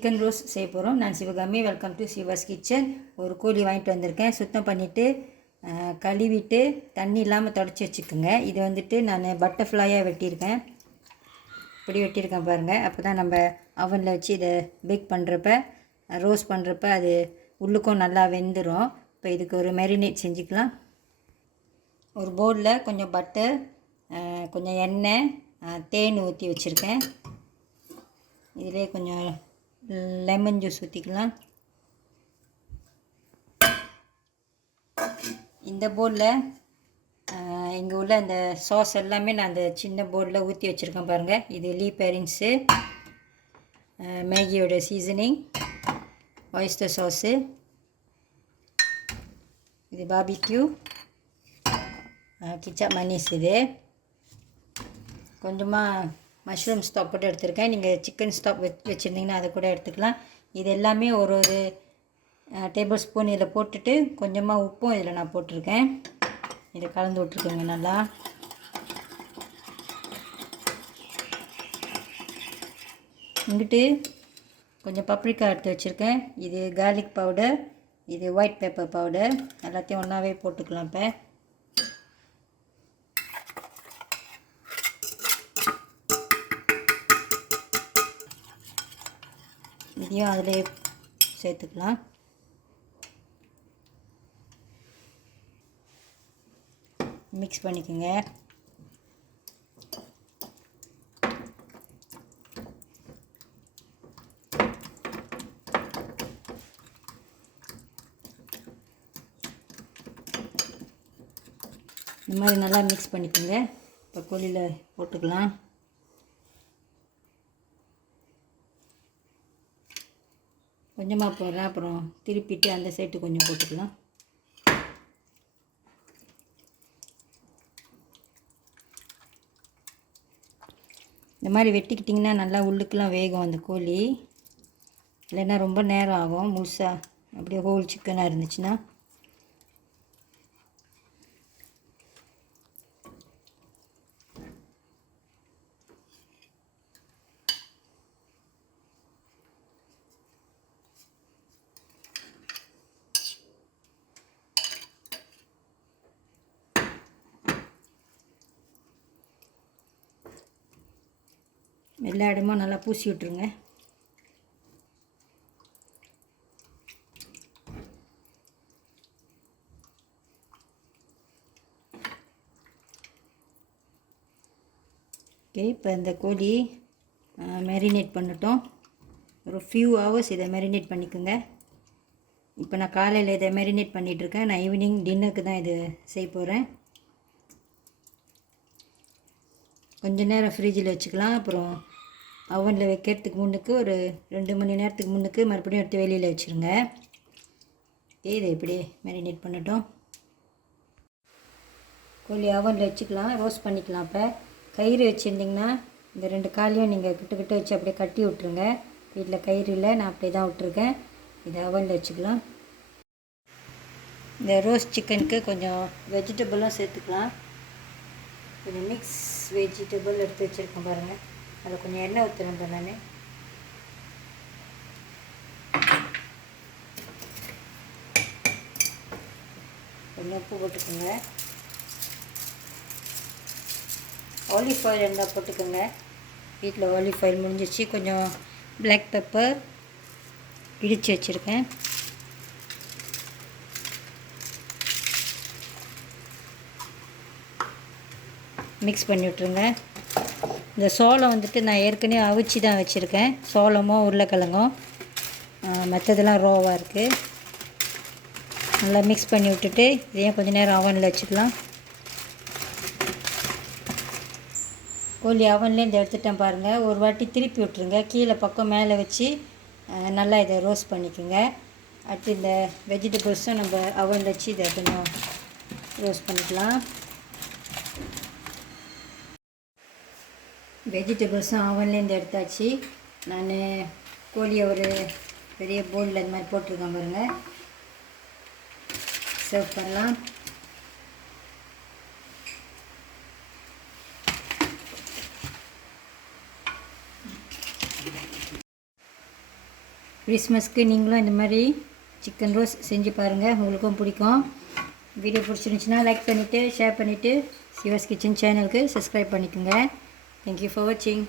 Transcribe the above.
Chicken roast செய்ய போகிறோம். நான் Sivakami. Welcome to Siva's kitchen. ஒரு கோழி வாங்கிட்டு வந்திருக்கேன். சுத்தம் பண்ணிவிட்டு கழுவிட்டு தண்ணி இல்லாமல் தொடச்சி வச்சுக்கோங்க. இது வந்துட்டு நான் பட்டர்ஃப்ளையாக வெட்டியிருக்கேன். இப்படி வெட்டியிருக்கேன் பாருங்கள். அப்போ தான் நம்ம அவனில் வச்சு இதை பேக் பண்ணுறப்ப ரோஸ்ட் பண்ணுறப்ப அது உள்ளுக்கும் நல்லா வெந்துடும். இப்போ இதுக்கு ஒரு மேரினேட் செஞ்சுக்கலாம். ஒரு பவுலில் கொஞ்சம் பட்டர், கொஞ்சம் எண்ணெய், தேன் ஊற்றி வச்சுருக்கேன். இதிலே கொஞ்சம் லெமன் ஜூஸ் ஊற்றிக்கலாம். இந்த பவுலில் இங்கே உள்ள அந்த சாஸ் எல்லாமே நான் அந்த சின்ன பவுலில் ஊற்றி வச்சுருக்கேன் பாருங்கள். இது லீ பேரிங்ஸு, மேகியோட சீசனிங், ஒய்ஸ்டர் சாஸு, இது பார்பிக்யூ, கிச்சப் மனீஸ், இது கொஞ்சமாக மஷ்ரூம் ஸ்டாக் போட்டு எடுத்துருக்கேன். நீங்கள் சிக்கன் ஸ்டாக் வச்சுருந்தீங்கன்னா அதை கூட எடுத்துக்கலாம். இது எல்லாமே ஒரு டேபிள் ஸ்பூன் இதில் போட்டுட்டு கொஞ்சமாக உப்பும் இதில் நான் போட்டிருக்கேன். இதை கலந்து விட்ருக்கோங்க நல்லா. இங்கிட்டு கொஞ்சம் பப்ரிக்கா எடுத்து வச்சுருக்கேன். இது கார்லிக் பவுடர், இது ஒயிட் பெப்பர் பவுடர், எல்லாத்தையும் ஒன்றாவே போட்டுக்கலாம். இப்போ இதையும் அதிலே சேர்த்துக்கலாம். மிக்ஸ் பண்ணிக்கோங்க. இந்த மாதிரி நல்லா மிக்ஸ் பண்ணிக்கோங்க. இப்போ கோழியில் போட்டுக்கலாம். கொஞ்சமாக போடுறேன், அப்புறம் திருப்பிட்டு அந்த சைட்டு கொஞ்சம் போட்டுக்கலாம். இந்த மாதிரி வெட்டிக்கிட்டிங்கன்னா நல்லா உள்ளுக்கெலாம் வேகும் அந்த கோழி. இல்லைன்னா ரொம்ப நேரம் ஆகும் முழுசாக அப்படியே ஹோல் சிக்கனாக இருந்துச்சுன்னா. எல்லா இடமும் நல்லா பூசி விட்ருங்க. ஓகே, இப்போ இந்த கோழி மேரினேட் பண்ணிட்டோம். ஒரு ஃபியூ ஹவர்ஸ் இதை மேரினேட் பண்ணிக்கோங்க. இப்போ நான் காலையில் இதை மேரினேட் பண்ணிகிட்ருக்கேன். நான் ஈவினிங் டின்னருக்கு தான் இது செய்ய போகிறேன். கொஞ்சம் நேரம் ஃப்ரிட்ஜில் வச்சுக்கலாம். அப்புறம் அவனில் வைக்கிறதுக்கு முன்னுக்கு ஒரு 2 மணி நேரத்துக்கு முன்னுக்கு மறுபடியும் எடுத்து வெளியில் வச்சுருங்க. இதை இப்படி மேரினேட் பண்ணட்டும். கோழி அவனில் வச்சுக்கலாம், ரோஸ்ட் பண்ணிக்கலாம். இப்போ கயிறு வச்சுருந்திங்கன்னா இந்த 2 காலையும் நீங்கள் கிட்ட வச்சு அப்படியே கட்டி விட்ருங்க. வீட்டில் கயிறு இல்லை, நான் அப்படியே தான் விட்ருக்கேன். இதை அவனில் வச்சுக்கலாம். இந்த ரோஸ்ட் சிக்கனுக்கு கொஞ்சம் வெஜிடபிளும் சேர்த்துக்கலாம். கொஞ்சம் மிக்ஸ் வெஜிடபிள் எடுத்து வச்சுருக்கேன் பாருங்கள். அதில் கொஞ்சம் எண்ணெய் ஊற்றுறேன் நான். கொஞ்சம் உப்பு போட்டுக்கோங்க. ஆலிவ் ஆயில் இருந்தால் போட்டுக்கோங்க. வீட்டில் ஆலிவ் ஆயில் முடிஞ்சிச்சு. கொஞ்சம் பிளாக் பெப்பர் இடித்து வச்சுருக்கேன். மிக்ஸ் பண்ணி விட்ருங்க. இந்த சோளம் வந்துட்டு நான் ஏற்கனவே அவிச்சு தான் வச்சுருக்கேன். சோளமும் உருளைக்கிழங்கும், மற்றதெல்லாம் ரோவாக இருக்குது. நல்லா மிக்ஸ் பண்ணி விட்டுட்டு இதையும் கொஞ்சம் நேரம் அவனில் வச்சுக்கலாம். கோழி அவன்லேருந்து எடுத்துட்டேன் பாருங்கள். ஒரு வாட்டி திருப்பி விட்ருங்க. கீழே பக்கம் மேலே வச்சு நல்லா இதை ரோஸ்ட் பண்ணிக்கோங்க. அடுத்து இந்த வெஜிடபிள்ஸும் நம்ம அவனில் வச்சு இதை கொஞ்சம் ரோஸ்ட் பண்ணிக்கலாம். வெஜிடபிள்ஸும் அவன்லேருந்து எடுத்தாச்சு. நான் கோழியை ஒரு பெரிய பவுலில் இந்த மாதிரி போட்டிருக்கேன் பாருங்கள். சர்வ் பண்ணலாம். கிறிஸ்மஸ்க்கு நீங்களும் இந்த மாதிரி சிக்கன் ரோஸ் செஞ்சு பாருங்கள், உங்களுக்கும் பிடிக்கும். வீடியோ பிடிச்சிருந்துச்சின்னா லைக் பண்ணிவிட்டு ஷேர் பண்ணிவிட்டு சிவாஸ் கிச்சன் சேனலுக்கு சப்ஸ்கிரைப் பண்ணிக்கோங்க. தேங்க்யூ ஃபார் வாட்சிங்.